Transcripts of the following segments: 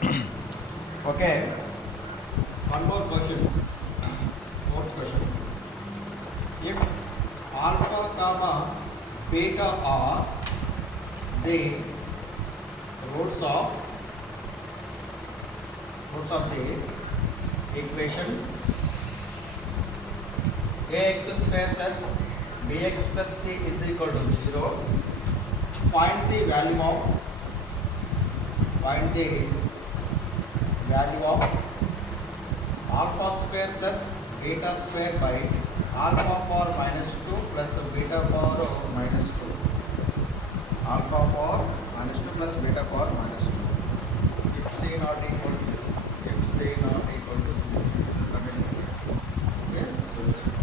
Okay, one more question. Fourth question. If alpha comma beta are the roots of the equation ax square plus bx plus c is equal to 0, find the value of alpha square plus beta square by alpha power minus 2 plus beta power minus 2. Alpha power minus 2 plus beta power minus 2. If c not equal to 0. Okay, so this one.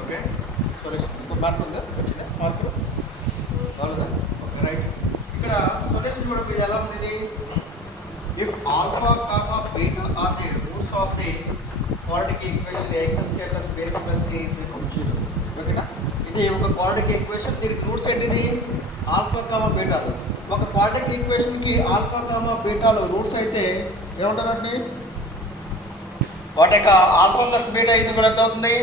Okay so ఇంకో mark ఉందా వచ్చిందా mark చాలుదా okay right ఇక్కడ solution కూడా ఇది ఎలా ఉంది ఇది if alpha comma beta are the roots of the quadratic equation x square plus beta plus c is equal to 0 ఓకేనా ఇది ఒక క్వాడ్రాటిక్ ఈక్వేషన్ దీనికి రూట్స్ ఏంటిది ఆల్ఫా కామా బీటాలు ఒక క్వాడ్రాటిక్ ఈక్వేషన్కి ఆల్ఫా కామా బీటాలు రూట్స్ అయితే ఏముంటారండి వాటి యొక్క alpha plus beta is equal ఎంత అవుతుంది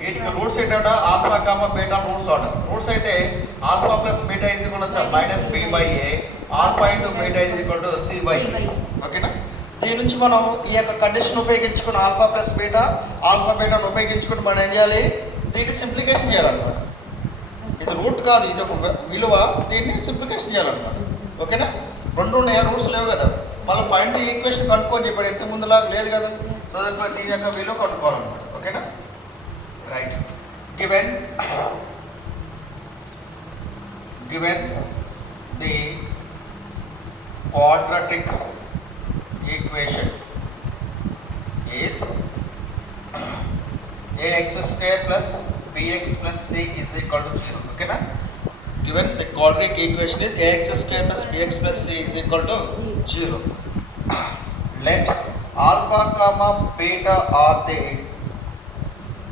వీటికి రూట్స్ ఏంటంటే alpha comma beta roots order roots అయితే alpha plus beta is equal to minus b by a alpha into beta is equal to c by ఓకేనా దీని నుంచి మనం ఈ యొక్క కండిషన్ ఉపయోగించుకుని ఆల్ఫా ప్లస్ బీటా ఆల్ఫా బీటాను ఉపయోగించుకుని మనం ఏం చేయాలి దీన్ని సింప్లికేషన్ చేయాలన్నమాట ఇది రూట్ కాదు ఇది ఒక విలువ దీన్ని సింప్లికేషన్ చేయాలన్నమాట ఓకేనా రెండు ఉన్నాయా రూట్స్ లేవు కదా మళ్ళీ ఫైండ్ ది ఈక్వేషన్ కనుక్కొని చెప్పాడు ఇంత ముందులాగా లేదు కదా దీని యొక్క విలువ కనుక్కోవాలన్నమాట ఓకేనా right given the quadratic equation is ax square plus bx plus c is equal to 0 okay na given the quadratic equation is ax square plus bx plus c is equal to 0 let alpha comma beta are the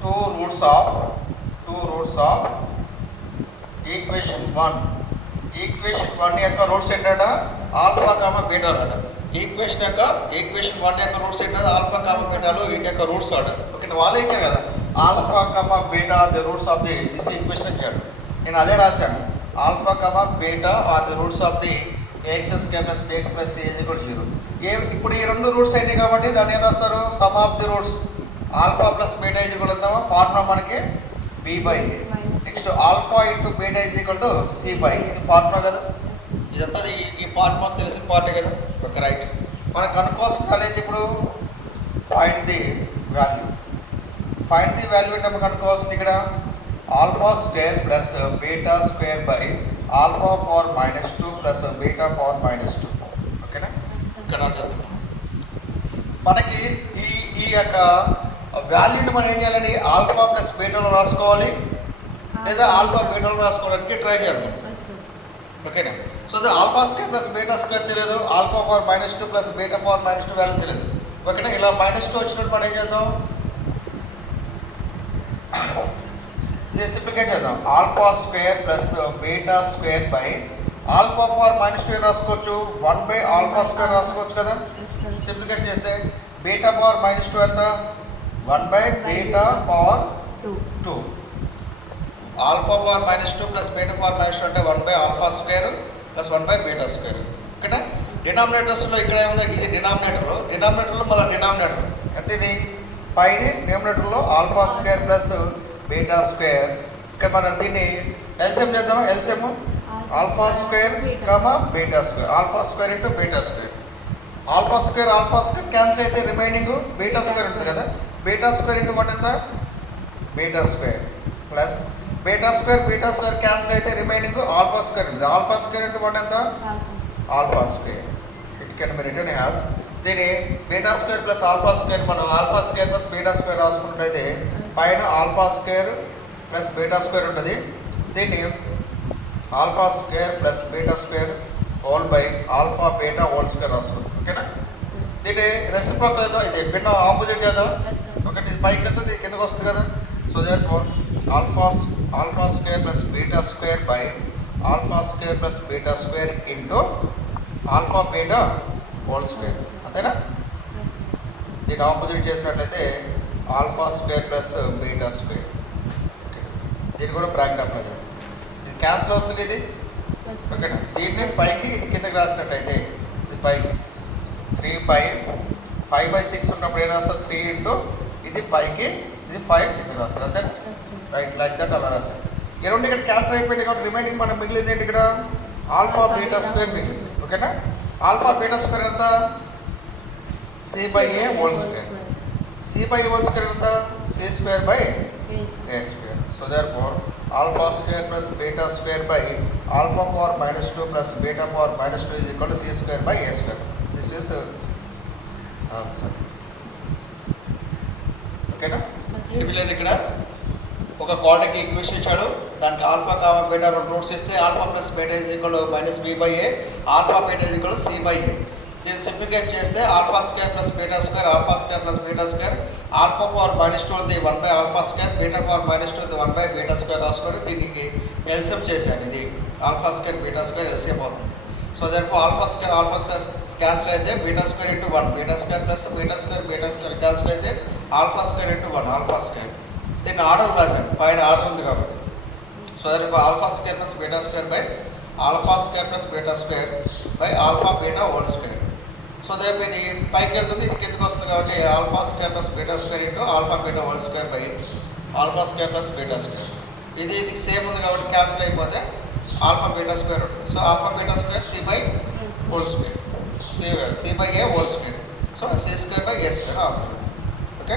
two roots of equation 1 యొక్క roots ఏంటంటే alpha comma beta order equation 1 యొక్క roots ఏంటంటే alpha comma బీటాలు వీటి యొక్క roots order okay వాళ్ళు ఇచ్చాను కదా alpha comma beta the roots of the this equation ఇచ్చాడు నేను అదే రాశాను alpha comma beta are the roots of the a x square plus b x plus c is equal to 0 ఇప్పుడు ఈ రెండు రూట్స్ అయినాయి కాబట్టి దాన్ని ఏం రాస్తారు sum of the roots alpha plus beta is equal అవుతామా ఫార్ములా మనకి b by a next alpha into beta is equal to c by ఇది ఫార్ములా కదా ఇదంతా ఈ పార్ట్ మాకు తెలిసిన పార్టే కదా ఓకే రైట్ మనకు కనుక్కోవాల్సిన అనేది ఇప్పుడు ఫైండ్ ది వాల్యూ అంటే మనం కనుక్కోవాల్సింది ఇక్కడ alpha square plus beta square by alpha power minus 2 plus beta power minus 2 ఓకేనా ఇక్కడ రాసేద్దాం మనకి ఈ యొక్క వాల్యూని మనం ఏం చేయాలండి ఆల్ఫా ప్లస్ బీటాలో రాసుకోవాలి లేదా ఆల్ఫా బీటాలో రాసుకోవడానికి ట్రై చేయాలి ఓకేనా సో అది alpha square plus beta square తెలియదు alpha power minus 2 plus beta power minus 2 value తెలియదు ఓకేనా ఇలా మైనస్ 2 వచ్చినట్టు మనం ఏం చేద్దాం దీన్ని సింప్లిఫికేషన్ చేద్దాం alpha square plus beta square by alpha power minus 2 రాసుకోవచ్చు 1 బై ఆల్ఫా స్క్వేర్ రాసుకోవచ్చు కదా సింప్లిఫికేషన్ చేస్తే బీటా పవర్ మైనస్ 2 ఎంత 1 by beta power 2 alpha power minus 2 plus beta power minus 2 అంటే 1 by alpha square plus 1 by beta square ఓకేనా డినామినేటర్స్లో ఇక్కడ ఏముంది ఇది డినామినేటర్లో మళ్ళీ డినామినేటర్ ఎంత ఇది పైది డినామినేటర్లో alpha square plus beta square ఇక్కడ మనం దీన్ని ఎల్సిఎం చేద్దాం LCM alpha square comma beta square alpha square into beta square alpha square cancel అయితే రిమైనింగ్ బీటా స్క్వేర్ ఉంటుంది కదా బీటా స్క్వేర్ ఇంటూ 1 ఎంత beta square plus beta square cancel అయితే remaining alpha square ఉంటుంది ఆల్ఫా స్క్వేర్ ఇంటూ 1 ఎంత alpha square it can be return as దీని beta square plus alpha square మనం alpha square plus beta square రాసుకున్నట్టయితే పైన alpha square plus beta square ఉంటుంది దీన్ని alpha square plus beta square whole by alpha beta whole square రాసుకుంటాం ఓకేనా దీన్ని reciprocal చేద్దాం ఇది భిన్న ఆపోజిట్ చేద్దాం ఒకటి ఇది పైకి వెళ్తుంది ఇది కిందకు వస్తుంది కదా. So therefore alpha square plus beta square by alpha square plus beta square into alpha beta whole square. అంతేనా? దీన్ని ఆపోజిట్ చేసినట్లయితే alpha square plus beta square. Okay, దీన్ని కూడా బ్రాకెట్ అప్లై చేయాలి. ఇది క్యాన్సిల్ అవుతుంది ఇది. ఓకేనా? దీన్ని పైకి ఇది కిందకి రాసినట్టయితే ఇది పైకి 3/5/6 ఉన్నప్పుడు ఏం రాస్తారు 3 ఇంటూ ఇది పైకి ఇది 5 కిందకి రాస్తారు. అంతేనా? రైట్, లైక్ దట్ అలా రాస్తారు. ఈ రెండు ఇక్కడ క్యాన్సిల్ అయిపోయింది కాబట్టి రిమైనింగ్ మనకు మిగిలింది ఏంటి ఇక్కడ ఆల్ఫా బీటా స్క్వేర్ మిగిలింది. ఓకేనా? ఆల్ఫా బీటా స్క్వేర్ ఎంత C/A whole square. C/A whole square ఎంత C square by A square. So therefore alpha square plus beta square by alpha power -2 plus beta power -2 is equal to C square by A square. This is answer. ఓకేనా? ఏమి లేదు ఇక్కడ ఒక quadratic equation ఇచ్చాడు, దానికి alpha comma beta రెండు roots ఇస్తే alpha plus beta is equal -B/A, alpha beta is equal C/A. దీన్ని సింప్లిఫికేట్ చేస్తే alpha square plus beta square alpha square plus beta square alpha power -2 ఉంది 1 ఆల్ఫా స్క్వేర్ బీటా పవర్ -2 ఉంది 1 beta square రాసుకొని దీనికి LCM చేశాను. ఇది alpha square beta square LCM అవుతుంది. So therefore alpha square cancel అయితే beta square into 1 beta square plus beta square cancel అయితే alpha square into 1 alpha square. దీన్ని order రాశాను, పైన ఆర్డర్ ఉంది కాబట్టి. So therefore alpha square plus beta square by alpha square plus beta square by alpha beta whole square. So therefore ఇది పైకి వెళ్తుంది ఇది కిందకి వస్తుంది కాబట్టి alpha square plus beta square into alpha beta whole square by alpha square plus beta square. ఇది same ఉంది కాబట్టి క్యాన్సిల్ అయిపోతే ఆల్ఫా బీటా స్క్వేర్ ఉంటుంది. So alpha beta square C/A whole square. So C/A whole square. So C square by A square answer. Okay.